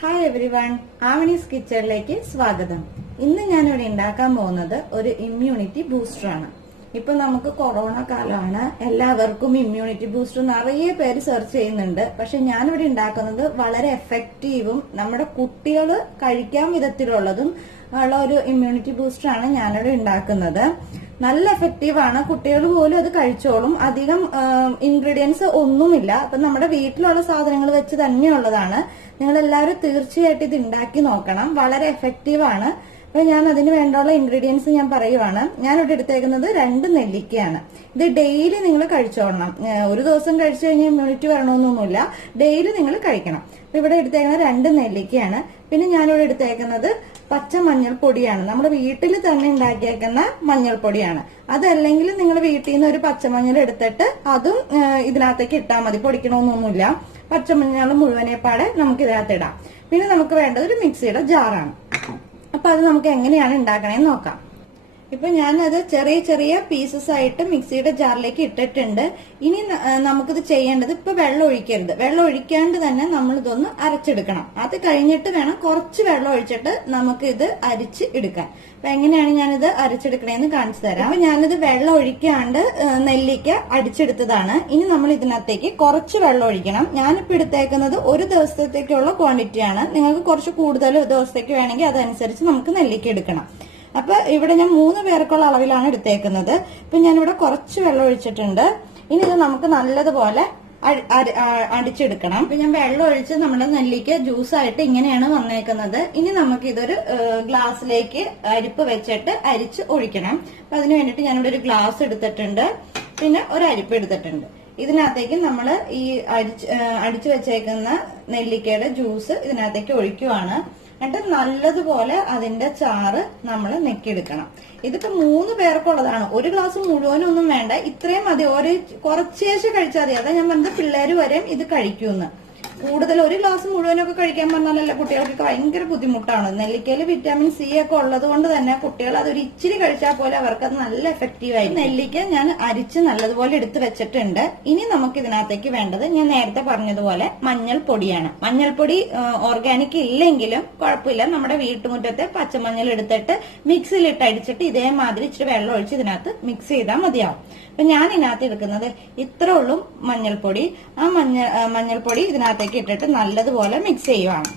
Hi everyone, Avani's കിച്ചണിലേക്ക് സ്വാഗതം. ഇന്ന് ഞാനിവിടെ ഉണ്ടാക്കാൻ പോകുന്നത് ഒരു ഇമ്മ്യൂണിറ്റി ബൂസ്റ്റർ ആണ്. ഇപ്പൊ നമുക്ക് കൊറോണ കാലമാണ്, എല്ലാവർക്കും ഇമ്മ്യൂണിറ്റി ബൂസ്റ്റർ നിറയെ പേര് സെർച്ച് ചെയ്യുന്നുണ്ട്. പക്ഷെ ഞാനിവിടെ ഉണ്ടാക്കുന്നത് വളരെ എഫക്റ്റീവും നമ്മുടെ കുട്ടികൾ കഴിക്കാൻ വിധത്തിലുള്ളതും ഉള്ള ഒരു ഇമ്മ്യൂണിറ്റി ബൂസ്റ്റർ ആണ് ഞാനിവിടെ ഉണ്ടാക്കുന്നത്. നല്ല എഫക്റ്റീവ് ആണ്, കുട്ടികൾ പോലും അത് കഴിച്ചോളും. അധികം ഇൻഗ്രീഡിയൻസ് ഒന്നുമില്ല. അപ്പൊ നമ്മുടെ വീട്ടിലുള്ള സാധനങ്ങൾ വെച്ച് തന്നെയുള്ളതാണ്. നിങ്ങൾ എല്ലാവരും തീർച്ചയായിട്ടും ഇത് ഉണ്ടാക്കി നോക്കണം. വളരെ എഫക്റ്റീവ് ആണ്. അപ്പൊ ഞാൻ അതിന് വേണ്ടുള്ള ഇൻഗ്രീഡിയൻസ് ഞാൻ പറയുവാണ്. ഞാനിവിടെ എടുത്തേക്കുന്നത് 2 നെല്ലിക്കയാണ്. ഇത് ഡെയിലി നിങ്ങൾ കഴിച്ചോളണം. ഒരു ദിവസം കഴിച്ചു കഴിഞ്ഞാൽ ഇമ്മ്യൂണിറ്റി വരണമെന്നൊന്നുമില്ല, ഡെയിലി നിങ്ങൾ കഴിക്കണം. അപ്പൊ ഇവിടെ എടുത്തേക്കുന്നത് 2 നെല്ലിക്കയാണ്. പിന്നെ ഞാനിവിടെ എടുത്തേക്കുന്നത് പച്ച മഞ്ഞൾപ്പൊടിയാണ്. നമ്മുടെ വീട്ടിൽ തന്നെ ഉണ്ടാക്കിയേക്കുന്ന മഞ്ഞൾപ്പൊടിയാണ്. അതല്ലെങ്കിൽ നിങ്ങൾ വീട്ടിൽ നിന്ന് ഒരു പച്ചമഞ്ഞൾ എടുത്തിട്ട് അതും ഇതിനകത്തേക്ക് ഇട്ടാൽ മതി, പൊടിക്കണമെന്നൊന്നുമില്ല. പച്ചമഞ്ഞൾ മുഴുവനെപ്പാടെ നമുക്ക് ഇതിനകത്ത് ഇടാം. പിന്നെ നമുക്ക് വേണ്ടത് ഒരു മിക്സിയുടെ ജാറാണ്. അപ്പൊ അത് നമുക്ക് എങ്ങനെയാണ് ഉണ്ടാക്കണേന്ന് നോക്കാം. ഇപ്പൊ ഞാനത് ചെറിയ ചെറിയ പീസസ് ആയിട്ട് മിക്സിയുടെ ജാറിലേക്ക് ഇട്ടിട്ടുണ്ട്. ഇനി നമുക്കിത് ചെയ്യേണ്ടത്, ഇപ്പൊ വെള്ളം ഒഴിക്കരുത്. വെള്ളം ഒഴിക്കാണ്ട് തന്നെ നമ്മൾ ഇതൊന്ന് അരച്ചെടുക്കണം. അത് കഴിഞ്ഞിട്ട് വേണം കുറച്ച് വെള്ളം ഒഴിച്ചിട്ട് നമുക്ക് ഇത് അരിച്ച് എടുക്കാൻ. അപ്പൊ എങ്ങനെയാണ് ഞാനിത് അരച്ചെടുക്കണേന്ന് കാണിച്ചു തരാം. അപ്പൊ ഞാനിത് വെള്ളം ഒഴിക്കാണ്ട് നെല്ലിക്ക അടിച്ചെടുത്തതാണ്. ഇനി നമ്മൾ ഇതിനകത്തേക്ക് കുറച്ച് വെള്ളം ഒഴിക്കണം. ഞാനിപ്പോ എടുത്തേക്കുന്നത് ഒരു ദിവസത്തേക്കുള്ള ക്വാണ്ടിറ്റിയാണ്. നിങ്ങൾക്ക് കുറച്ച് കൂടുതൽ ദിവസത്തേക്ക് വേണമെങ്കിൽ അതനുസരിച്ച് നമുക്ക് നെല്ലിക്ക എടുക്കണം. അപ്പൊ ഇവിടെ ഞാൻ 3 പേർക്കുള്ള അളവിലാണ് എടുത്തേക്കുന്നത്. ഇപ്പൊ ഞാനിവിടെ കുറച്ച് വെള്ളം ഒഴിച്ചിട്ടുണ്ട്. ഇനി ഇത് നമുക്ക് നല്ലതുപോലെ അടിച്ചെടുക്കണം. ഇപ്പൊ ഞാൻ വെള്ളം ഒഴിച്ച് നമ്മുടെ നെല്ലിക്ക ജ്യൂസായിട്ട് ഇങ്ങനെയാണ് വന്നേക്കുന്നത്. ഇനി നമുക്ക് ഇതൊരു ഗ്ലാസ്സിലേക്ക് അരിപ്പ് വെച്ചിട്ട് അരിച്ച് ഒഴിക്കണം. അപ്പൊ അതിന് വേണ്ടിട്ട് ഞാനിവിടെ ഒരു ഗ്ലാസ് എടുത്തിട്ടുണ്ട്, പിന്നെ ഒരു അരിപ്പ് എടുത്തിട്ടുണ്ട്. ഇതിനകത്തേക്ക് നമ്മൾ ഈ അടിച്ചു വെച്ചേക്കുന്ന നെല്ലിക്കയുടെ ജ്യൂസ് ഇതിനകത്തേക്ക് ഒഴിക്കുവാണ്. എന്നിട്ട് നല്ലതുപോലെ അതിന്റെ ചാറ് നമ്മൾ നെക്കിയെടുക്കണം. ഇതിപ്പോ 3 പേർക്കുള്ളതാണ്. ഒരു ഗ്ലാസ് മുഴുവനൊന്നും വേണ്ട, ഇത്രയും മതി. കുറച്ചേശം കഴിച്ചാൽ മതി. അതാ ഞാൻ പറഞ്ഞത് പിള്ളേര് വരെയും ഇത് കഴിക്കുമെന്ന്. കൂടുതൽ ഒരു ഗ്ലാസ് മുഴുവനൊക്കെ കഴിക്കാൻ പറഞ്ഞാലല്ല കുട്ടികൾക്ക് ഭയങ്കര ബുദ്ധിമുട്ടാണ്. നെല്ലിക്കയിൽ വിറ്റാമിൻ സി ഒക്കെ ഉള്ളത് കൊണ്ട് തന്നെ കുട്ടികൾ അതൊരു ഇച്ചിരി കഴിച്ചാൽ പോലെ അവർക്ക് അത് നല്ല എഫക്റ്റീവ് ആയി. നെല്ലിക്ക ഞാൻ അരിച്ച് നല്ലതുപോലെ എടുത്ത് വെച്ചിട്ടുണ്ട്. ഇനി നമുക്ക് ഇതിനകത്തേക്ക് വേണ്ടത് ഞാൻ നേരത്തെ പറഞ്ഞതുപോലെ മഞ്ഞൾപ്പൊടിയാണ്. മഞ്ഞൾപ്പൊടി ഓർഗാനിക് ഇല്ലെങ്കിലും കുഴപ്പമില്ല. നമ്മുടെ വീട്ടുമുറ്റത്തെ പച്ചമഞ്ഞൾ എടുത്തിട്ട് മിക്സിയിലിട്ട് അടിച്ചിട്ട് ഇതേമാതിരി ഇച്ചിരി വെള്ളം ഒഴിച്ച് ഇതിനകത്ത് മിക്സ് ചെയ്താൽ മതിയാവും. അപ്പൊ ഞാൻ ഇതിനകത്ത് എടുക്കുന്നത് ഇത്ര ഉള്ളൂ മഞ്ഞൾപ്പൊടി. ആ മഞ്ഞൾപ്പൊടി ഇതിനകത്തേക്ക് ഇട്ടിട്ട് നല്ലതുപോലെ മിക്സ് ചെയ്യുവാണ്.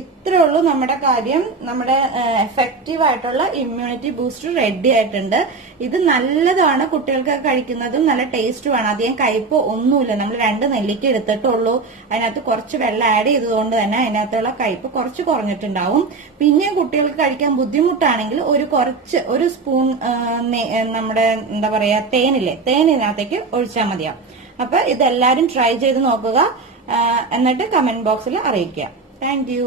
ഇത്രേ ഉള്ളൂ നമ്മുടെ കാര്യം. നമ്മുടെ എഫക്റ്റീവ് ആയിട്ടുള്ള ഇമ്മ്യൂണിറ്റി ബൂസ്റ്റർ റെഡി ആയിട്ടുണ്ട്. ഇത് നല്ലതാണ്, കുട്ടികൾക്ക് കഴിക്കുന്നതും നല്ല ടേസ്റ്റുമാണ്. അധികം കയ്പോ ഒന്നുമില്ല. നമ്മൾ 2 നെല്ലിക്ക എടുത്തിട്ടുള്ളൂ. അതിനകത്ത് കുറച്ച് വെള്ളം ആഡ് ചെയ്തതുകൊണ്ട് തന്നെ അതിനകത്തുള്ള കയ്പ് കുറച്ച് കുറഞ്ഞിട്ടുണ്ടാവും. പിന്നെ കുട്ടികൾക്ക് കഴിക്കാൻ ബുദ്ധിമുട്ടാണെങ്കിൽ ഒരു സ്പൂൺ നമ്മുടെ എന്താ പറയാ തേനില്ലേ, തേൻ ഇതിനകത്തേക്ക് ഒഴിച്ചാൽ മതിയാവും. അപ്പൊ ഇതെല്ലാരും ട്രൈ ചെയ്ത് നോക്കുക, എന്നിട്ട് കമന്റ് ബോക്സിൽ അറിയിക്കുക. Thank you.